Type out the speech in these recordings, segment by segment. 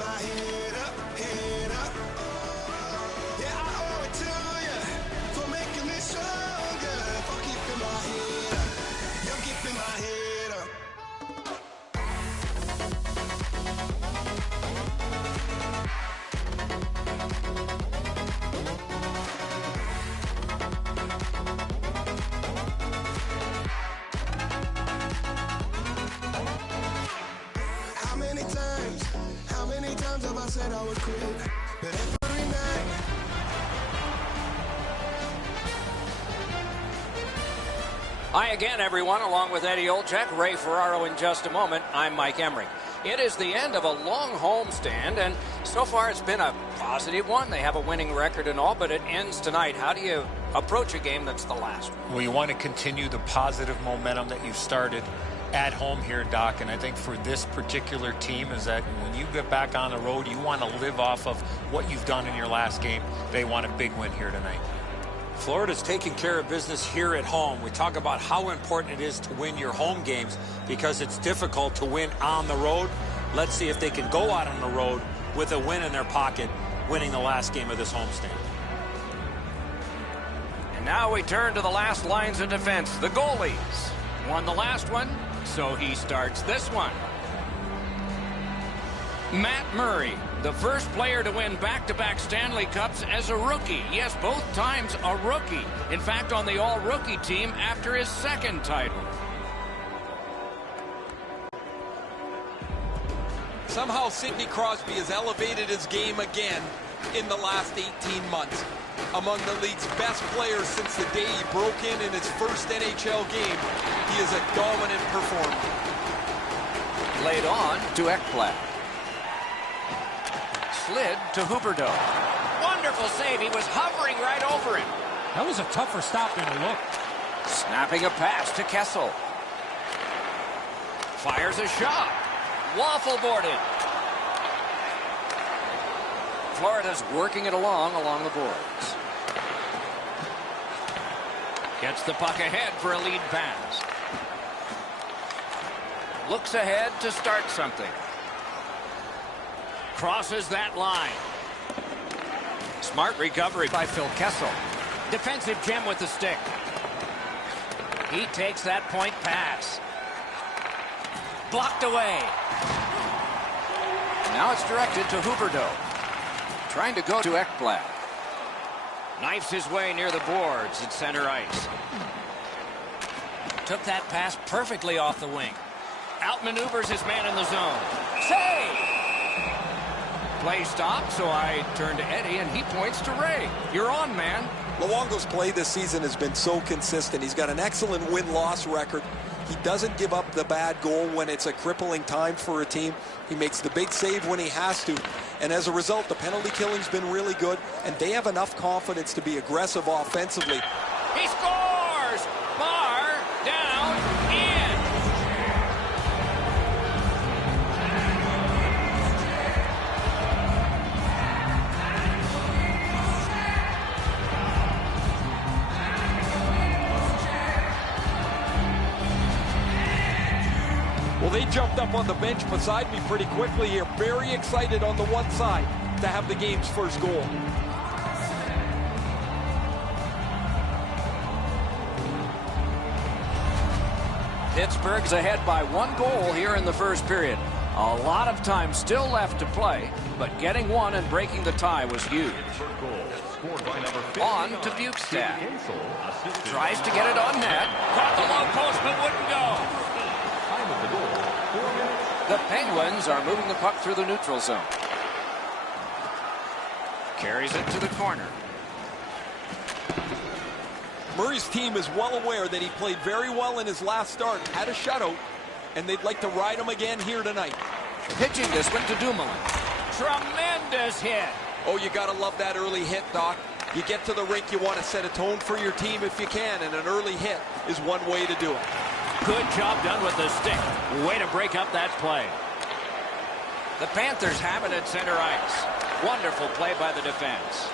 my head up, head up. Yeah, I owe it to you for making me stronger, for keeping my head up. You're keeping my head up. How many times have I said I would quit? But every night. Hi again, everyone, along with Eddie Olczyk, Ray Ferraro in just a moment. I'm Mike Emmerich. It is the end of a long homestand, and so far it's been a positive one. They have a winning record and all, but it ends tonight. How do you approach a game that's the last one? Well, you want to continue the positive momentum that you've started at home here, Doc, and I think for this particular team is that when you get back on the road, you want to live off of what you've done in your last game. They want a big win here tonight. Florida's taking care of business here at home. We talk about how important it is to win your home games because it's difficult to win on the road. Let's see if they can go out on the road with a win in their pocket, winning the last game of this homestand. And now we turn to the last lines of defense. The goalies won the last one, so he starts this one. Matt Murray, the first player to win back-to-back Stanley Cups as a rookie. Yes, both times a rookie. In fact, on the all-rookie team after his second title. Somehow Sidney Crosby has elevated his game again in the last 18 months. Among the league's best players since the day he broke in his first NHL game, he is a dominant performer. Laid on to Ekblad. Slid to Huberdeau. Wonderful save. He was hovering right over him. That was a tougher stop than it looked. Snapping a pass to Kessel. Fires a shot. Waffle boarded. Florida's working it along the boards. Gets the puck ahead for a lead pass. Looks ahead to start something. Crosses that line. Smart recovery by Phil Kessel. Defensive gem with the stick. He takes that point pass. Blocked away. Now it's directed to Huberdeau. Trying to go to Ekblad. Knifes his way near the boards at center ice. Took that pass perfectly off the wing. Outmaneuvers his man in the zone. Save! Play stopped, so I turn to Eddie, and he points to Ray. You're on, man. Luongo's play this season has been so consistent. He's got an excellent win-loss record. He doesn't give up the bad goal when it's a crippling time for a team. He makes the big save when he has to. And as a result, the penalty killing's been really good, and they have enough confidence to be aggressive offensively. He scores! Bar down in. Well, they jumped up on the bench beside me pretty quickly here. Very excited on the one side to have the game's first goal. Pittsburgh's ahead by 1 goal here in the first period. A lot of time still left to play, but getting one and breaking the tie was huge. On to Bukestad. Tries to get it on net. Caught the low post but wouldn't go. The Penguins are moving the puck through the neutral zone. Carries it to the corner. Murray's team is well aware that he played very well in his last start, had a shutout, and they'd like to ride him again here tonight. Pitching this one to Dumoulin. Tremendous hit. Oh, you got to love that early hit, Doc. You get to the rink, you want to set a tone for your team if you can, and an early hit is one way to do it. Good job done with the stick. Way to break up that play. The Panthers have it at center ice. Wonderful play by the defense.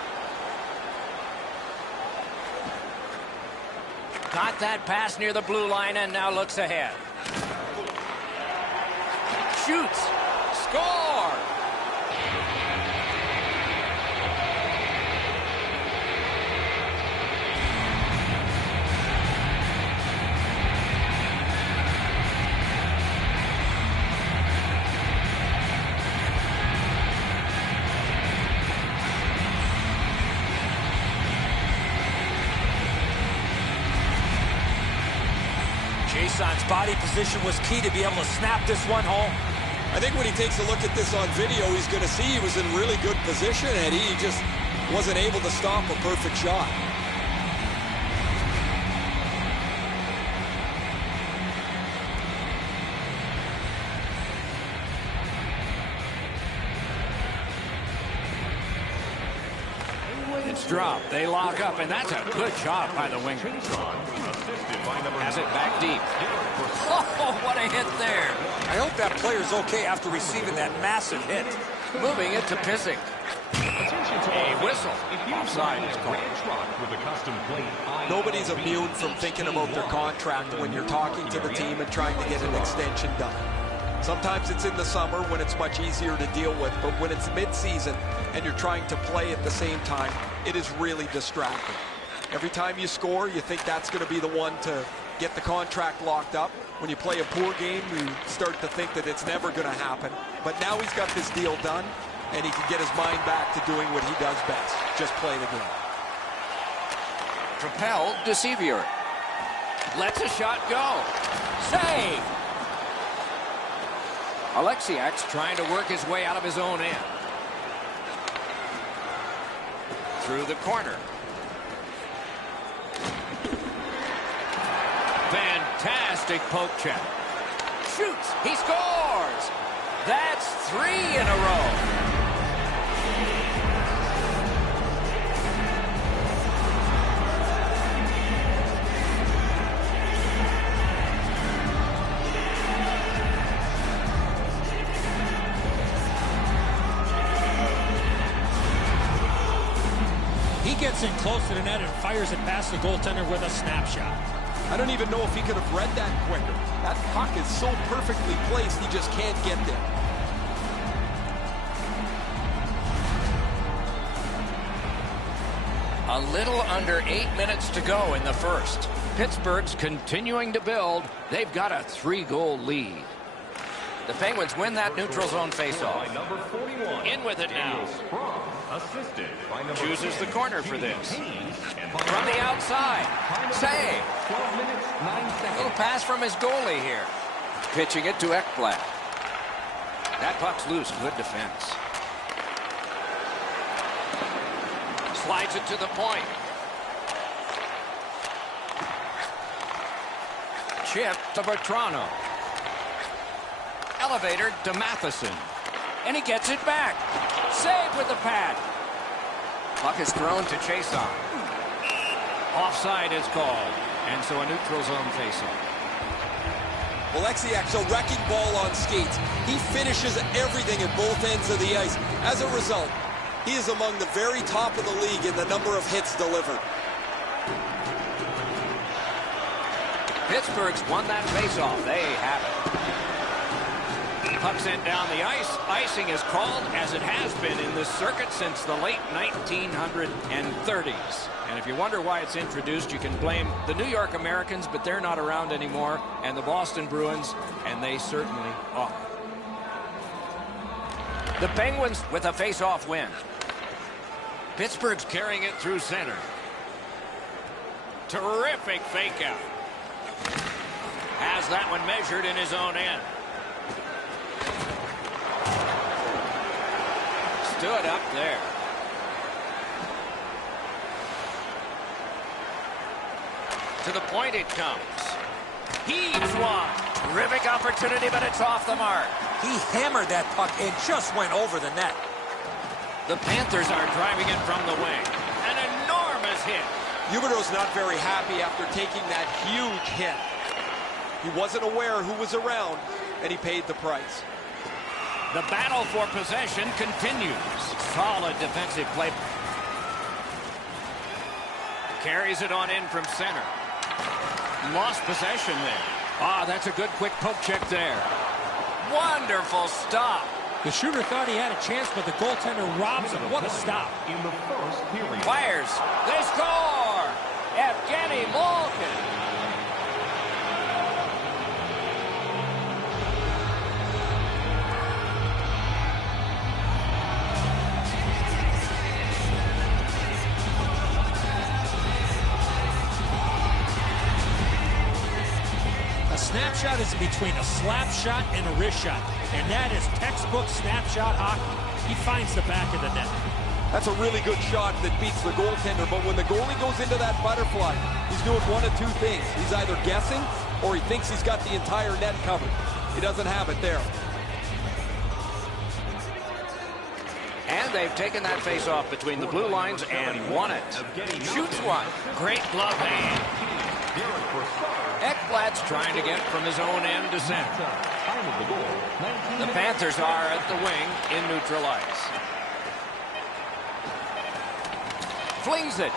Got that pass near the blue line and now looks ahead. Shoots. Score! Chason's body position was key to be able to snap this one home. I think when he takes a look at this on video, he's going to see he was in really good position, and he just wasn't able to stop a perfect shot. It's dropped. They lock up, and that's a good job by the winger. Has it back deep. Oh, what a hit there. I hope that player's okay after receiving that massive hit. Moving it to Pissick. A whistle. Offside is called. Nobody's immune from thinking about their contract when you're talking to the team and trying to get an extension done. Sometimes it's in the summer when it's much easier to deal with, but when it's mid-season and you're trying to play at the same time, it is really distracting. Every time you score, you think that's going to be the one to get the contract locked up. When you play a poor game, you start to think that it's never going to happen. But now he's got this deal done, and he can get his mind back to doing what he does best, just play the game. Propelled to Sevier. Lets a shot go. Save! Alexiak's trying to work his way out of his own end. Through the corner. Fantastic poke check. Shoots. He scores. That's 3 in a row. He gets in close to the net and fires it past the goaltender with a snapshot. I don't even know if he could have read that quicker. That puck is so perfectly placed, he just can't get there. A little under 8 minutes to go in the first. Pittsburgh's continuing to build. They've got a 3-goal lead. The Penguins win that neutral zone faceoff. In with it now. Chooses the corner for this. From the outside. Save. A little pass from his goalie here. Pitching it to Ekblad. That puck's loose. Good defense. Slides it to the point. Chip to Bertrano. Elevator to Matheson. And he gets it back. Save with the pad. Puck is thrown to Chason. Offside is called. And so a neutral zone faceoff. Alexiak's a wrecking ball on skates. He finishes everything at both ends of the ice. As a result, he is among the very top of the league in the number of hits delivered. Pittsburgh's won that faceoff. They have it. Puck sent down the ice. Icing is called, as it has been in this circuit since the late 1930s. And if you wonder why it's introduced, you can blame the New York Americans, but they're not around anymore, and the Boston Bruins, and they certainly are. The Penguins with a face-off win. Pittsburgh's carrying it through center. Terrific fake out. Has that one measured in his own end. Stood up there. To the point it comes. Heaves one. Terrific opportunity, but it's off the mark. He hammered that puck and just went over the net. The Panthers are driving it from the wing. An enormous hit. Huberdeau's not very happy after taking that huge hit. He wasn't aware who was around, and he paid the price. The battle for possession continues. Solid defensive play. Carries it on in from center. Lost possession there. Ah, that's a good quick poke check there. Wonderful stop. The shooter thought he had a chance, but the goaltender robs him. What a stop. In the first period. Fires. They score. Evgeny Malkin. shot is between a slap shot and a wrist shot, and that is textbook snapshot hockey. He finds the back of the net. That's a really good shot that beats the goaltender, but when the goalie goes into that butterfly, he's doing one of two things. He's either guessing or he thinks he's got the entire net covered. He doesn't have it there. And they've taken that face-off between the blue lines and won it. Shoots one. Great glove hand. Ekblad's trying to get from his own end to center. The Panthers are at the wing in neutral ice. Flings it.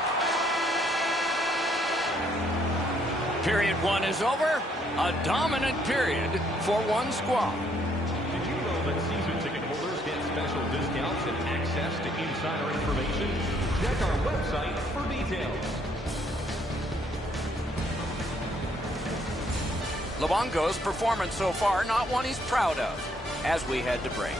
Period one is over. A dominant period for one squad. Did you know that season ticket holders get special discounts and access to insider information? Check our website for details. Luongo's performance so far, not one he's proud of, as we head to break.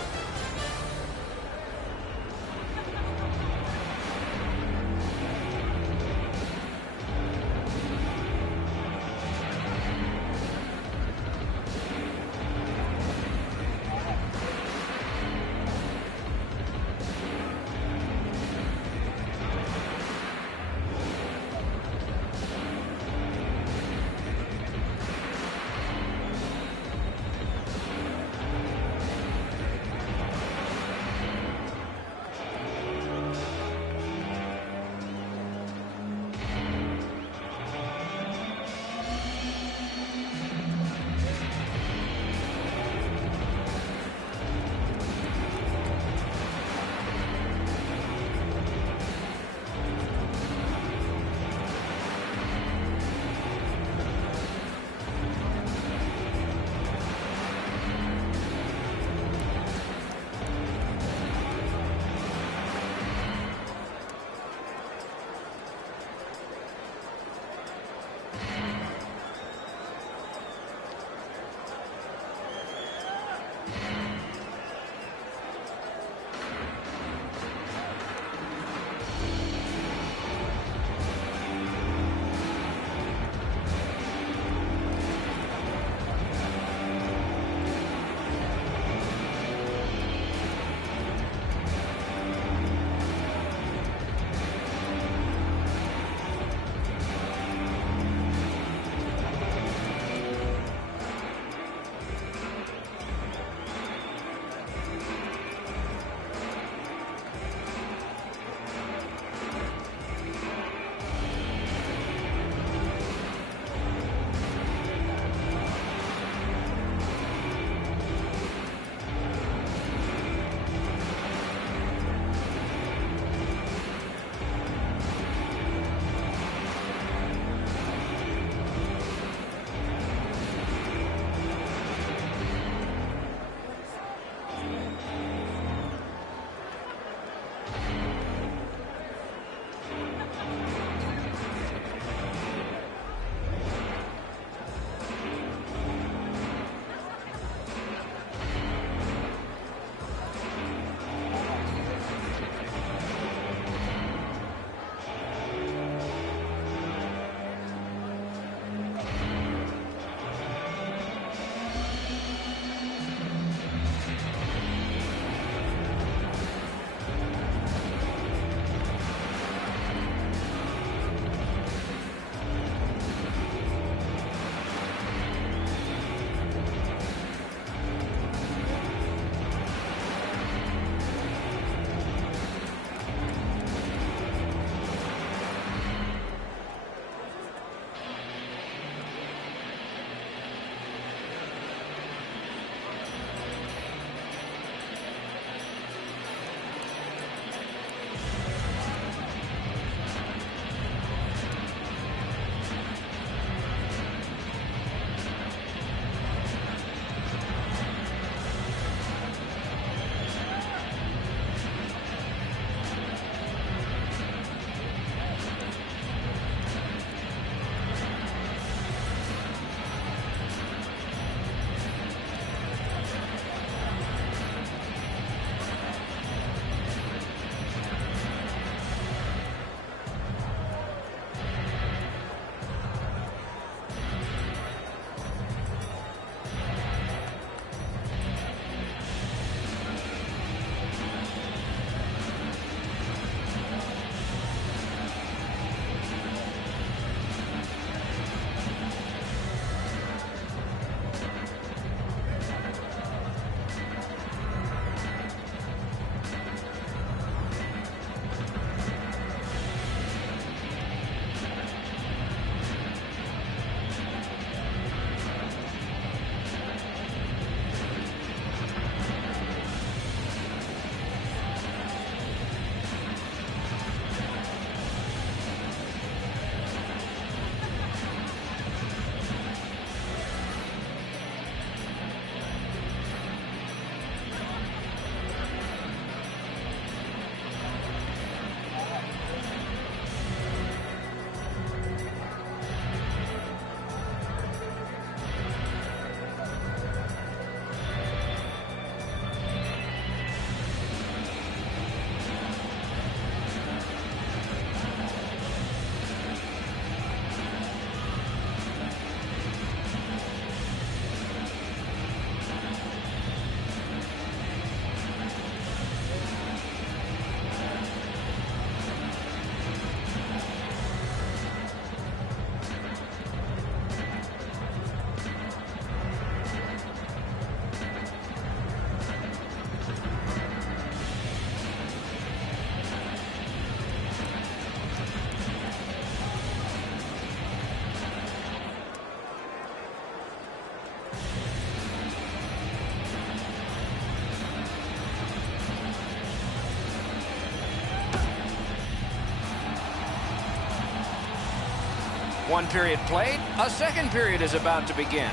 One period played, a second period is about to begin.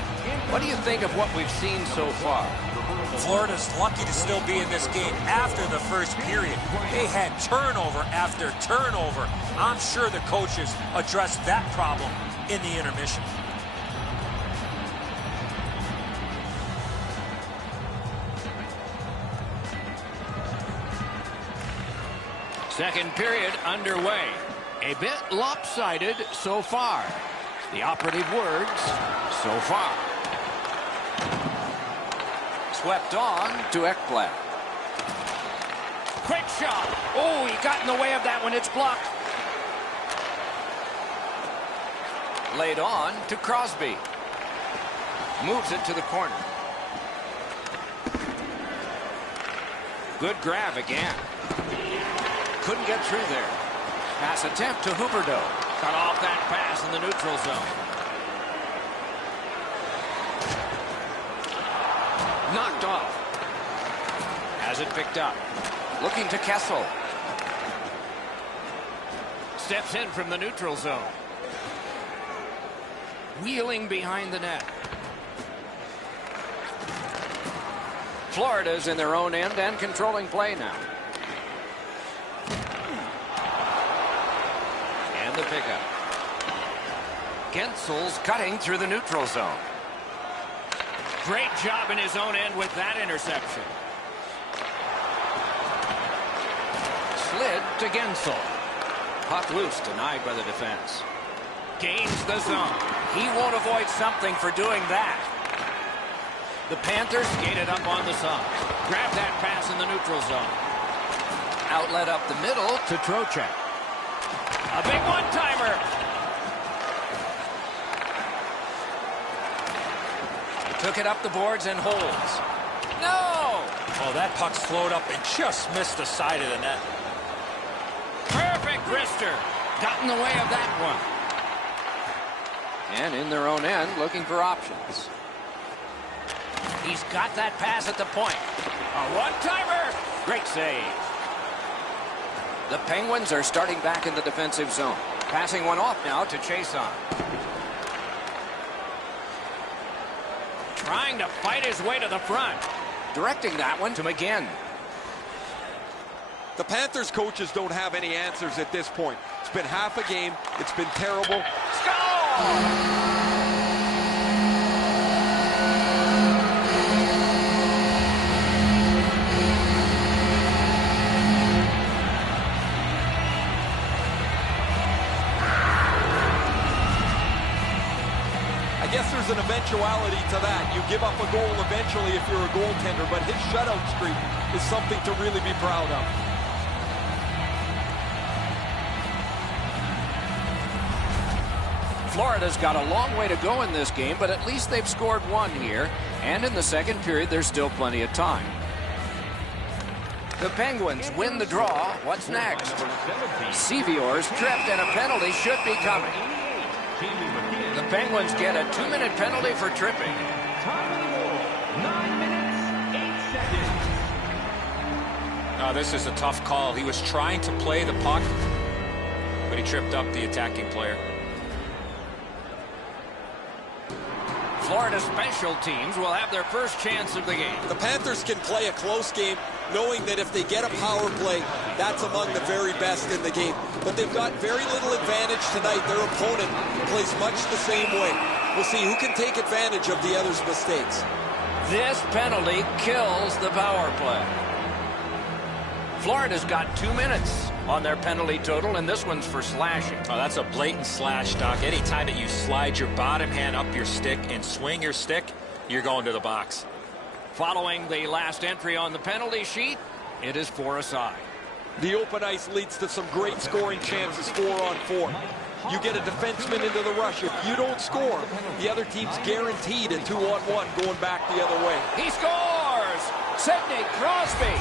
What do you think of what we've seen so far? Florida's lucky to still be in this game after the first period. They had turnover after turnover. I'm sure the coaches addressed that problem in the intermission. Second period underway. A bit lopsided so far. The operative words, so far. Swept on to Ekblad. Quick shot. Oh, he got in the way of that one. It's blocked. Laid on to Crosby. Moves it to the corner. Good grab again. Couldn't get through there. Pass attempt to Huberdeau. Cut off that pass in the neutral zone. Knocked off. Has it picked up. Looking to Kessel. Steps in from the neutral zone. Wheeling behind the net. Florida's in their own end and controlling play now. And the pickup. Gensel's cutting through the neutral zone. Great job in his own end with that interception. Slid to Gensel. Puck loose, denied by the defense. Gains the zone. He won't avoid something for doing that. The Panthers skated up on the side. Grab that pass in the neutral zone. Outlet up the middle to Trocheck. A big one-timer. Took it up the boards and holds. No! Oh, that puck slowed up and just missed the side of the net. Perfect wrister. Got in the way of that one. And in their own end, looking for options. He's got that pass at the point. A one-timer. Great save. The Penguins are starting back in the defensive zone. Passing one off now to Chason. Trying to fight his way to the front. Directing that one to McGinn. The Panthers coaches don't have any answers at this point. It's been half a game. It's been terrible. Score! I guess there's an eventuality to that. You give up a goal eventually if you're a goaltender, but his shutout streak is something to really be proud of. Florida's got a long way to go in this game, but at least they've scored one here. And in the second period, there's still plenty of time. The Penguins win the draw. What's next? Sevior's tripped and a penalty should be coming. The Penguins get a 2-minute penalty for tripping. Time on the board, 9 minutes, 8 seconds. Oh, this is a tough call. He was trying to play the puck, but he tripped up the attacking player. Florida special teams will have their first chance of the game. The Panthers can play a close game knowing that if they get a power play, that's among the very best in the game. But they've got very little advantage tonight. Their opponent plays much the same way. We'll see who can take advantage of the other's mistakes. This penalty kills the power play. Florida's got 2 minutes on their penalty total, and this one's for slashing. Oh, that's a blatant slash, Doc. Anytime that you slide your bottom hand up your stick and swing your stick, you're going to the box. Following the last entry on the penalty sheet, it is for a side. The open ice leads to some great scoring chances 4-on-4. You get a defenseman into the rush. If you don't score, the other team's guaranteed a 2-on-1 going back the other way. He scores! Sidney Crosby!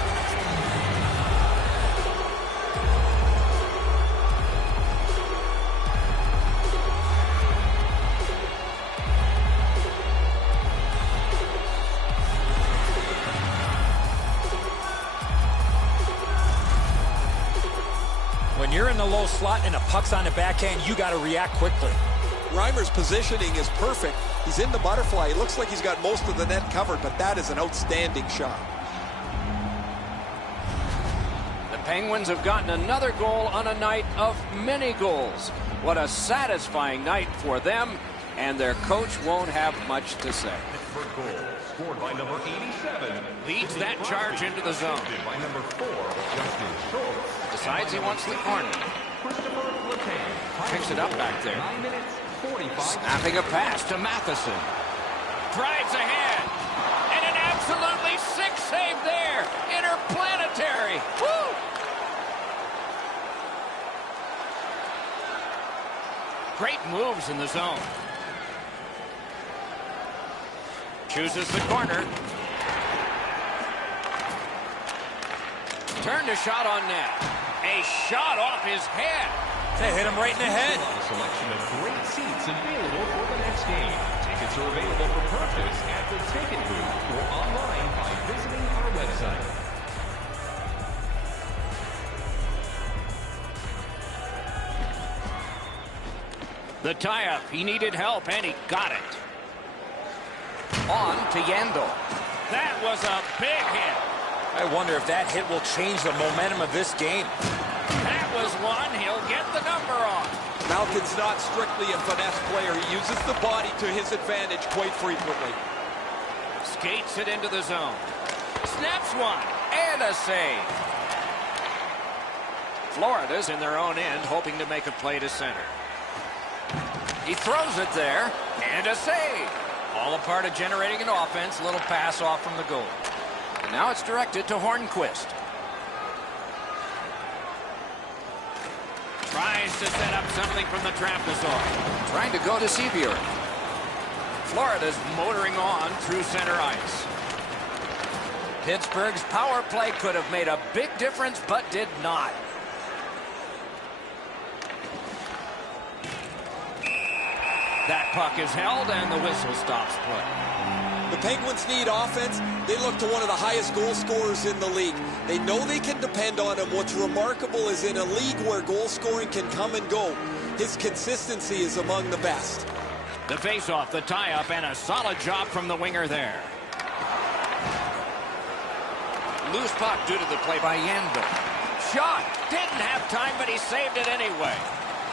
When you're in the low slot and a puck's on the backhand, you got to react quickly. Reimer's positioning is perfect. He's in the butterfly. It looks like he's got most of the net covered, but that is an outstanding shot. The Penguins have gotten another goal on a night of many goals. What a satisfying night for them, and their coach won't have much to say. First goal scored by number 87. Leads that charge into the zone. By number 4, Justin Schultz. Decides he wants the corner. Picks it up back there. 9 minutes, 45. Snapping a pass to Matheson. Drives ahead. And an absolutely sick save there. Interplanetary. Woo! Great moves in the zone. Chooses the corner. Turned a shot on net. A shot off his head. They hit him right in the head. A selection of great seats available for the next game. Tickets are available for purchase at the ticket booth or online by visiting our website. The tie-up. He needed help, and he got it. On to Yandel. That was a big hit. I wonder if that hit will change the momentum of this game. That was one. He'll get the number on. Malkin's not strictly a finesse player. He uses the body to his advantage quite frequently. Skates it into the zone. Snaps one. And a save. Florida's in their own end, hoping to make a play to center. He throws it there. And a save. All a part of generating an offense. Little pass off from the goal. And now it's directed to Hornquist. Tries to set up something from the trapezoid. Trying to go to Sevier. Florida's motoring on through center ice. Pittsburgh's power play could have made a big difference, but did not. That puck is held, and the whistle stops play. The Penguins need offense. They look to one of the highest goal scorers in the league. They know they can depend on him. What's remarkable is in a league where goal scoring can come and go, his consistency is among the best. The face-off, the tie-up, and a solid job from the winger there. Loose puck due to the play by Yandel. Shot. Didn't have time, but he saved it anyway.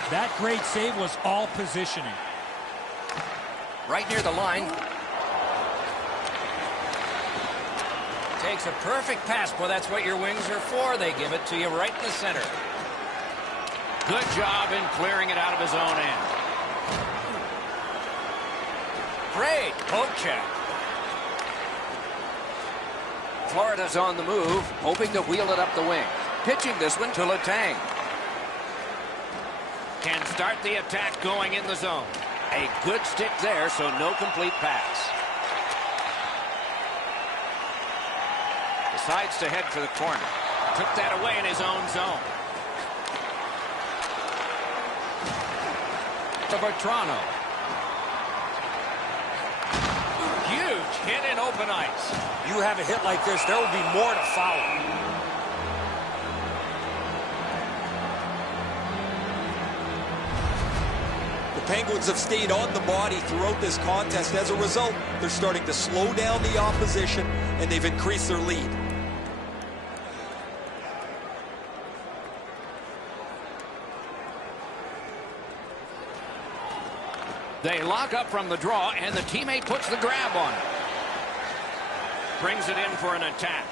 That great save was all positioning. Right near the line. Takes a perfect pass. Boy, that's what your wings are for. They give it to you right in the center. Good job in clearing it out of his own end. Great poke check. Florida's on the move, hoping to wheel it up the wing. Pitching this one to Letang. Can start the attack going in the zone. A good stick there, so no complete pass. Decides to head for the corner. Took that away in his own zone. To Bertrano. Huge hit in open ice. You have a hit like this, there will be more to follow. The Penguins have stayed on the body throughout this contest. As a result, they're starting to slow down the opposition, and they've increased their lead. They lock up from the draw, and the teammate puts the grab on it. Brings it in for an attack.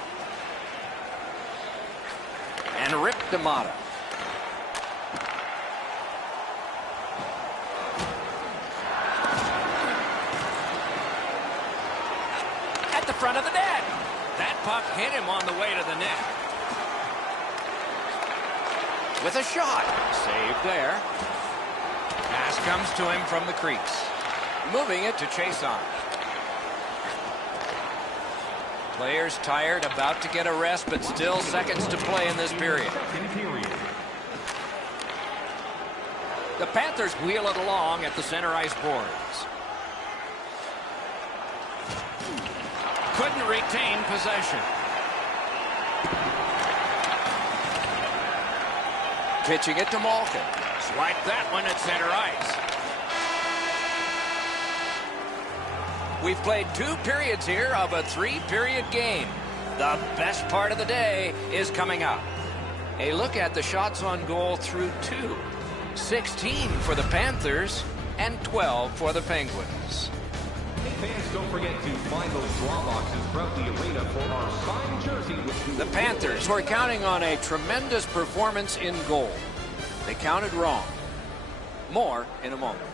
And Rick D'Amato. At the front of the net. That puck hit him on the way to the net. With a shot. Saved there. Pass comes to him from the crease. Moving it to Chason. Players tired, about to get a rest, but still seconds to play in this period. The Panthers wheel it along at the center ice boards. Couldn't retain possession. Pitching it to Malkin. Swipe that one at center ice. We've played 2 periods here of a 3-period game. The best part of the day is coming up. A look at the shots on goal through 2. 16 for the Panthers and 12 for the Penguins. Hey fans, don't forget to find those draw boxes throughout the arena for our signed jersey. The Panthers were counting on a tremendous performance in goal. They counted wrong. More in a moment.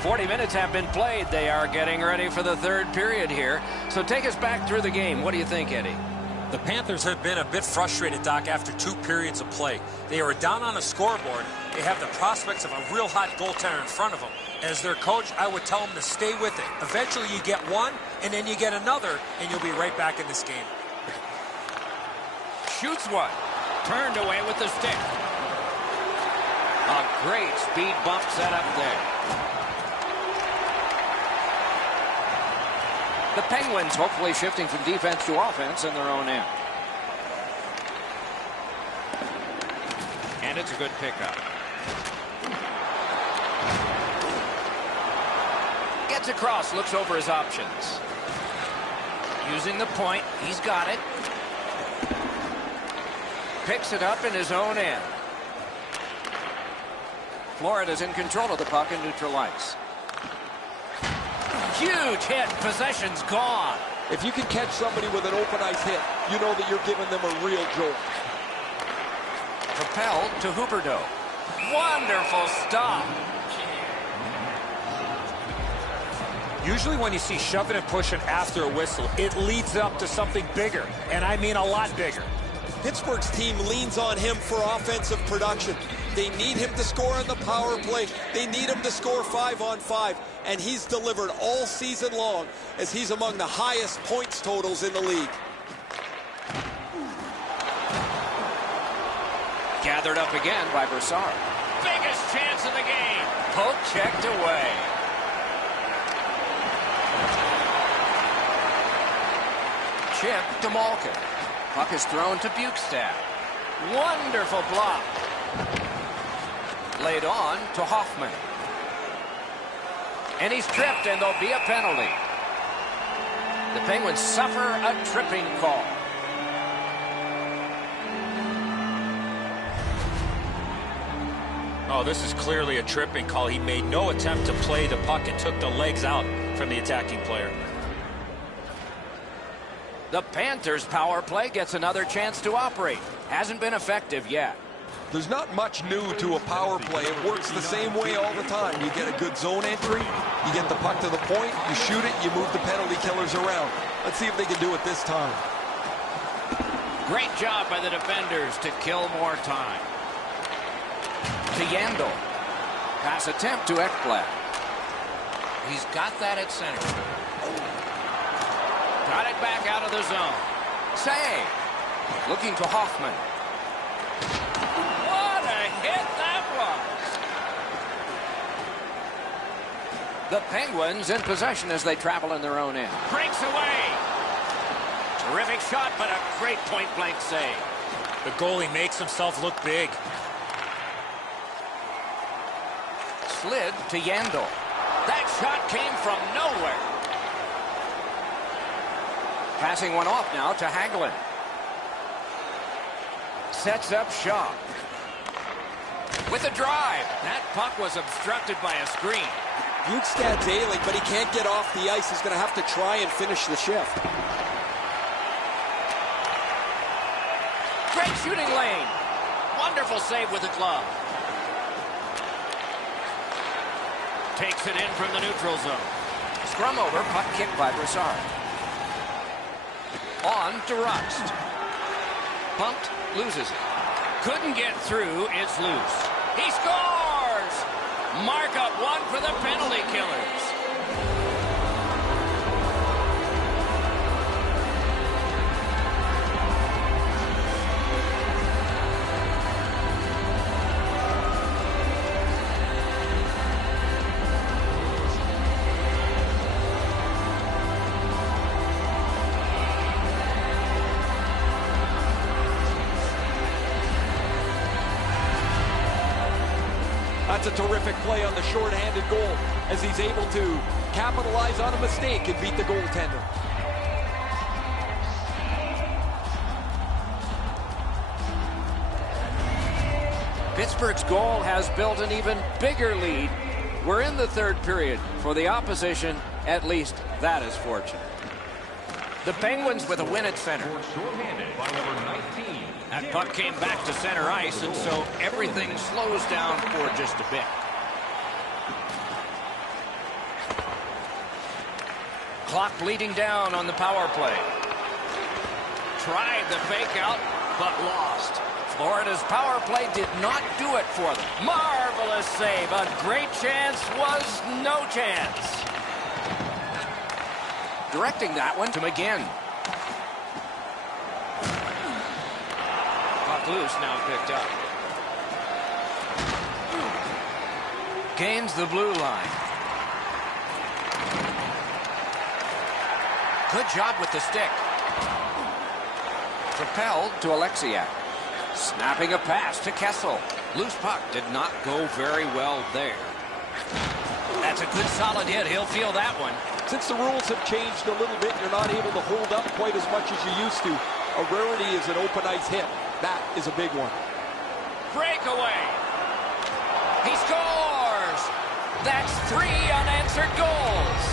.40 minutes have been played. They are getting ready for the 3rd period here. So take us back through the game. What do you think, Eddie? The Panthers have been a bit frustrated, Doc, after 2 periods of play. They are down on a scoreboard. They have the prospects of a real hot goaltender in front of them. As their coach, I would tell them to stay with it. Eventually you get one, and then you get another, and you'll be right back in this game. Shoots one. Turned away with the stick. A great speed bump set up there. The Penguins hopefully shifting from defense to offense in their own end. And it's a good pickup. Gets across, looks over his options. Using the point, he's got it. Picks it up in his own end. Florida's in control of the puck in neutral ice. Huge hit. Possession's gone. If you can catch somebody with an open ice hit, you know that you're giving them a real jolt. Propelled to Huberdeau. Wonderful stop. Usually when you see shoving and pushing after a whistle, it leads up to something bigger, and I mean a lot bigger. Pittsburgh's team leans on him for offensive production. They need him to score on the power play. They need him to score 5-on-5. And he's delivered all season long as he's among the highest points totals in the league. Gathered up again by Brassard. Biggest chance of the game. Poke checked away. Chip to Malkin. Puck is thrown to Bukestad. Wonderful block. Laid on to Hoffman. And he's tripped, and there'll be a penalty. The Penguins suffer a tripping call. Oh, this is clearly a tripping call. He made no attempt to play the puck and took the legs out from the attacking player. The Panthers' power play gets another chance to operate. Hasn't been effective yet. There's not much new to a power play. It works the same way all the time. You get a good zone entry, you get the puck to the point, you shoot it, you move the penalty killers around. Let's see if they can do it this time. Great job by the defenders to kill more time. To Yandel. Pass attempt to Ekblad. He's got that at center. Got it back out of the zone. Save. Looking to Hoffman. What a hit that was. The Penguins in possession as they travel in their own end. Breaks away. Terrific shot, but a great point-blank save. The goalie makes himself look big. Slid to Yandel. That shot came from nowhere. Passing one off now to Hagelin. Sets up Shaw. With a drive. That puck was obstructed by a screen. Bukestad's ailing, but he can't get off the ice. He's going to have to try and finish the shift. Great shooting lane. Wonderful save with the glove. Takes it in from the neutral zone. Scrum over, puck kick by Brassard. On to Rust. Bumped, loses it. Couldn't get through, it's loose. He scores! Mark up one for the penalty killers. That's a terrific play on the short-handed goal as he's able to capitalize on a mistake and beat the goaltender. Pittsburgh's goal has built an even bigger lead. We're in the third period. For the opposition, at least that is fortunate. The Penguins with a win at center. Shorthanded by number 19. That puck came back to center ice, and so everything slows down for just a bit. Clock bleeding down on the power play. Tried the fake out, but lost. Florida's power play did not do it for them. Marvelous save. A great chance was no chance. Directing that one to McGinn. Puck loose, now picked up. Gains the blue line. Good job with the stick. Propelled to Alexiak. Snapping a pass to Kessel. Loose puck did not go very well there. That's a good solid hit. He'll feel that one. Since the rules have changed a little bit, you're not able to hold up quite as much as you used to. A rarity is an open ice hit. That is a big one. Breakaway. He scores. That's 3 unanswered goals.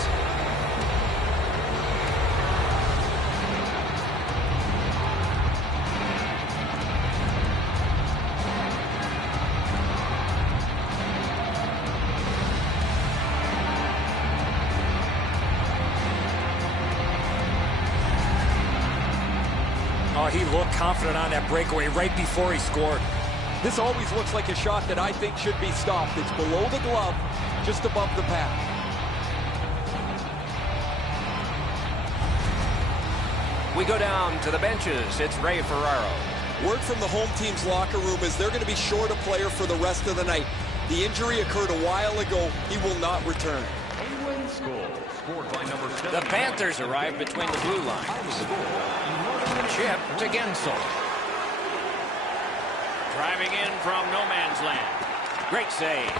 Oh, he looked confident on that breakaway right before he scored. This always looks like a shot that I think should be stopped. It's below the glove, just above the pad. We go down to the benches. It's Ray Ferraro. Word from the home team's locker room is they're going to be short a player for the rest of the night. The injury occurred a while ago. He will not return. Penguins goal scored by number 7. The Panthers arrive between the blue lines. Chip to Gensel. Driving in from no man's land. Great save.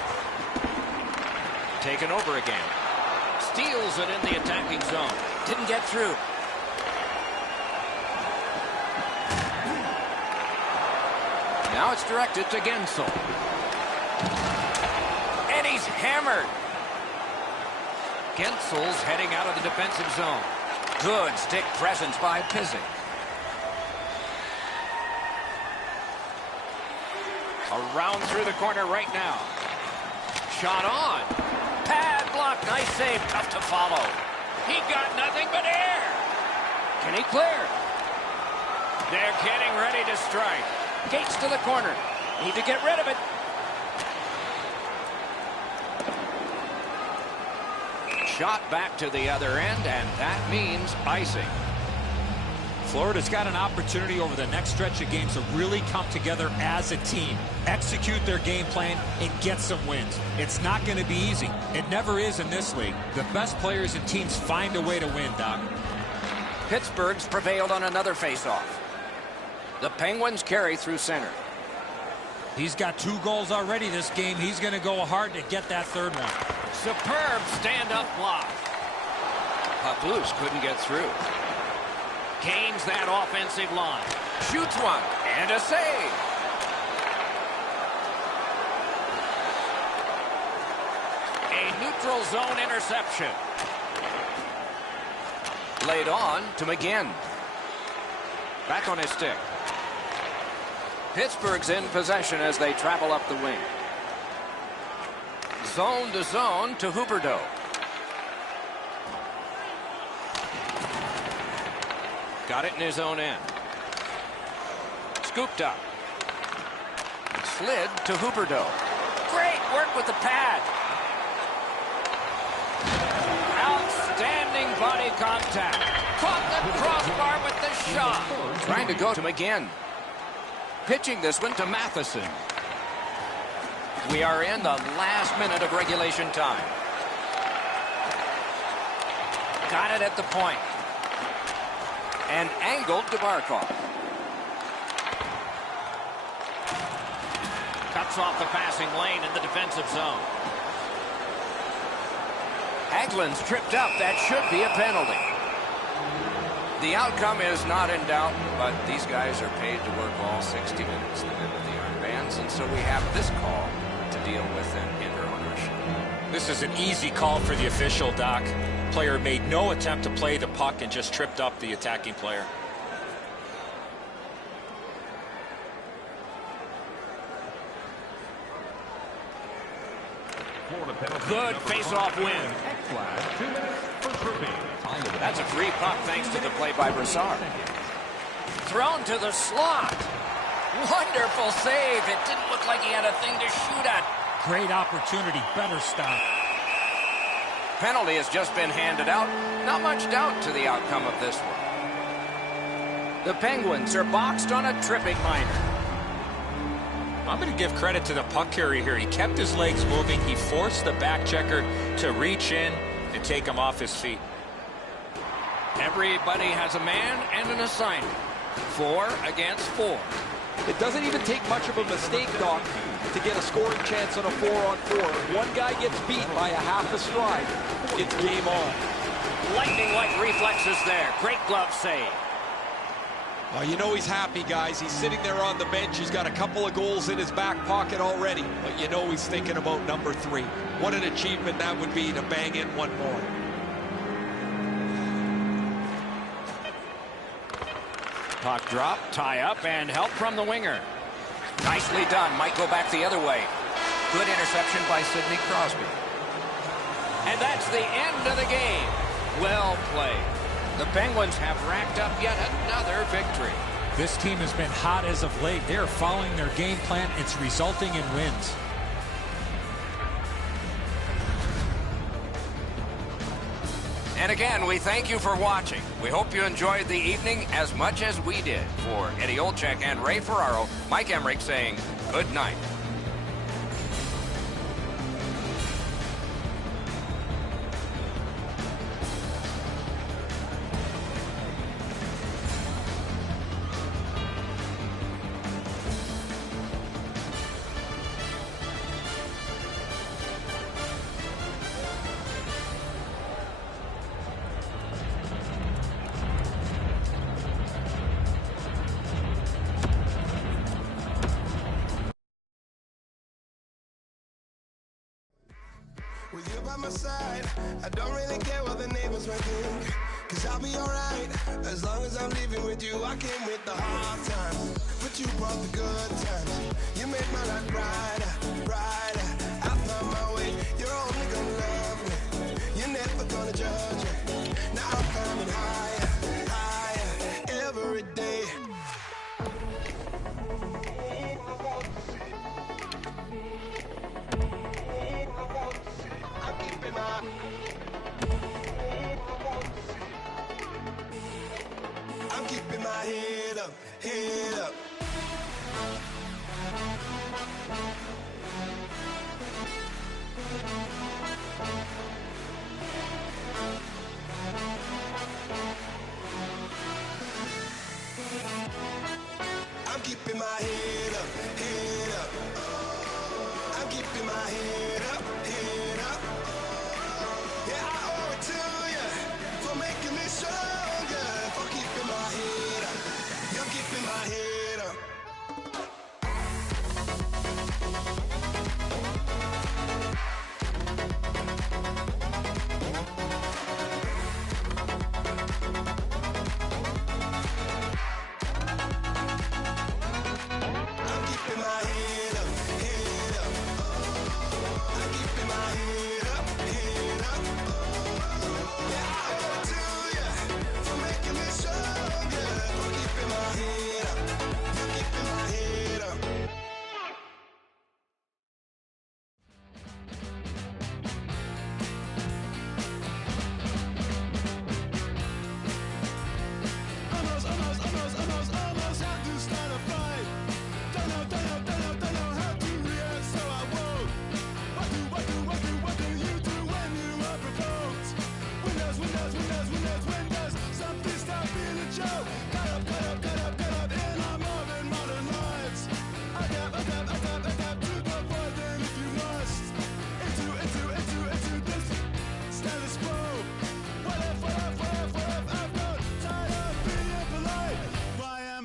Taken over again. Steals it in the attacking zone. Didn't get through. Now it's directed to Gensel. And he's hammered. Gensel's heading out of the defensive zone. Good stick presence by Pizzic. Around through the corner right now. Shot on. Pad block. Nice save. Tough to follow. He got nothing but air. Can he clear? They're getting ready to strike. Gates to the corner. Need to get rid of it. Shot back to the other end, and that means icing. Florida's got an opportunity over the next stretch of games to really come together as a team, execute their game plan, and get some wins. It's not going to be easy. It never is in this league. The best players and teams find a way to win, Doc. Pittsburgh's prevailed on another faceoff. The Penguins carry through center. He's got 2 goals already this game. He's going to go hard to get that third one. Superb stand-up block. Puck loose, couldn't get through. Gains that offensive line. Shoots one, and a save. A neutral zone interception. Laid on to McGinn. Back on his stick. Pittsburgh's in possession as they travel up the wing. Zone to zone to Huberdeau. Got it in his own end. Scooped up. Slid to Huberdeau. Great work with the pad. Outstanding body contact. Caught the crossbar with the shot. Trying to go to McGinn. Pitching this one to Matheson. We are in the last minute of regulation time. Got it at the point. And angled to Barkov. Cuts off the passing lane in the defensive zone. Hagelin's tripped up. That should be a penalty. The outcome is not in doubt, but these guys are paid to work all 60 minutes, the men with the armbands, and so we have this call to deal with an inter-ownership. This is an easy call for the official, Doc. Player made no attempt to play the puck and just tripped up the attacking player. Good face-off win. That's a free puck thanks to the play by Brassard. Thrown to the slot. Wonderful save. It didn't look like he had a thing to shoot at. Great opportunity. Better stop. Penalty has just been handed out. Not much doubt to the outcome of this one. The Penguins are boxed on a tripping minor. I'm going to give credit to the puck carrier here. He kept his legs moving. He forced the back checker to reach in and take him off his feet. Everybody has a man and an assignment. 4 against 4. It doesn't even take much of a mistake, Doc, to get a scoring chance on a 4-on-4. If one guy gets beat by a half a stride, it's game on. Lightning-like reflexes there. Great glove save. Oh, you know he's happy, guys. He's sitting there on the bench. He's got a couple of goals in his back pocket already. But you know he's thinking about number 3. What an achievement that would be to bang in one more. Puck drop, tie up, and help from the winger. Nicely done. Might go back the other way. Good interception by Sidney Crosby. And that's the end of the game. Well played. The Penguins have racked up yet another victory. This team has been hot as of late. They are following their game plan. It's resulting in wins. And again, we thank you for watching. We hope you enjoyed the evening as much as we did. For Eddie Olczyk and Ray Ferraro, Mike Emmerich saying good night. With you by my side, I don't really care what the neighbors might think. Cause I'll be alright, as long as I'm leaving with you. I came with the hard times, but you brought the good times. You made my life brighter, brighter. I found my way, you're only gonna love me. You're never gonna judge me. Now I'm climbing higher, higher, every day. I'm keeping my head up, head up. I'm keeping my head up, head up. I'm keeping my head up, head up. Yeah, I owe it to you for making me stronger, for keeping my head up. You're keeping my head up.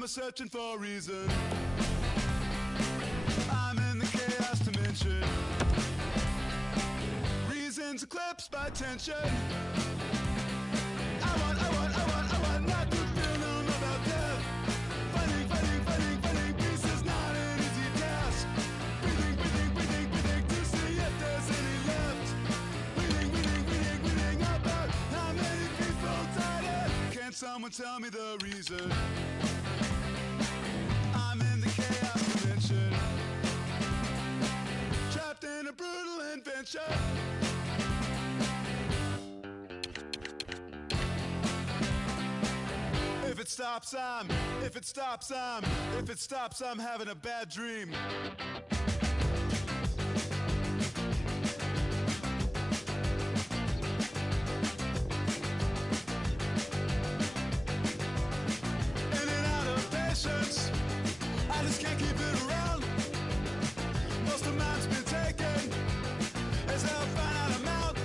Searching for a reason. I'm in the chaos dimension. Reasons eclipsed by tension. I want not to feel known about death. Finding peace is not an easy task. Breathing to see if there's any left. Reading about how many people died. Can someone tell me the reason? Trapped in a brutal adventure. If it stops, I'm having a bad dream. In and out of patience, I just can't keep it around. Most of mine's been taken, as I'll find out amount.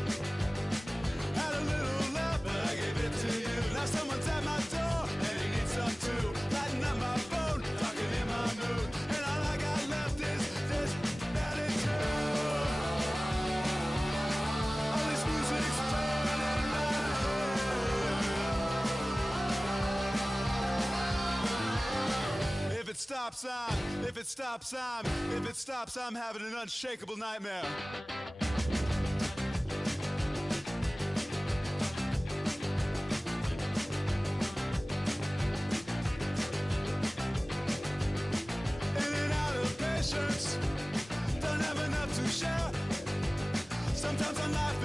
Had a little left, but I gave it to you. Now someone's at my door, and he needs some too. Lighting up my phone, talking in my mood. And all I got left is this attitude. All this music's playing in my head. If it stops, I'm having an unshakable nightmare. In and out of patience, don't have enough to share. Sometimes on life